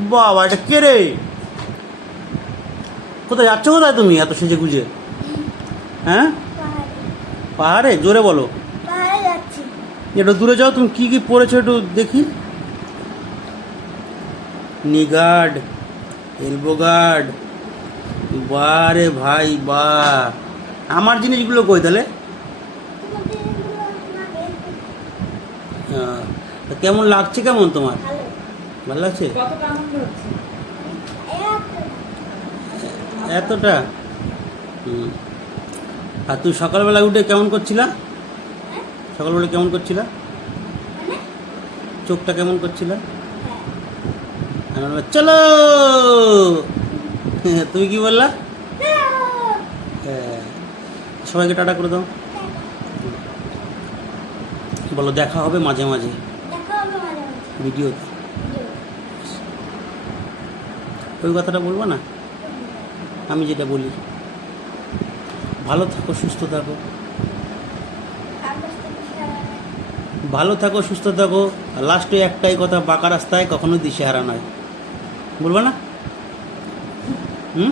বাবা, এটা কে রে? কোথায় যাচ্ছ? কোথায় তুমি এত সেজে গুজে? হ্যাঁ, পাহাড়ে? জোরে বলো। পাহাড়ে যাচ্ছি। একটু দূরে যাও। তুমি কি কি পরেছো একটু দেখি। নি গার্ড, এলবো গার্ড। বাহ রে ভাই বাহ। আমার জিনিসগুলো কই তাহলে? তোমাদের এগুলো আমার তা কেমন লাগছে? কেমন তোমার? ভালো। ভালো লাগছে? কতটা আনন্দ হচ্ছে? এতটা? হুম। আর তুই সকালবেলা উঠে কেমন করছিলা? সকালবেলা কেমন করছিলা? মানে? চোখটা কেমন করছিলা? হ্যাঁ। আমি বললাম, চলো। তুমি কি বললা? হ্যাঁ। সবাইকে টাটা করে দাও। বলো দেখা হবে মাঝে মাঝে দেখা হবে মাঝে মাঝে। ভিডিওতে। ওই কথাটা বলবো না, আমি যেটা বলি। ভালো থাকো, সুস্থ থাকো। ভালো থাকো, সুস্থ থাকো। লাস্টে একটাই কথা, বাঁকা রাস্তায় কখনো দিশেহারা নয়। বলবো না? হুম।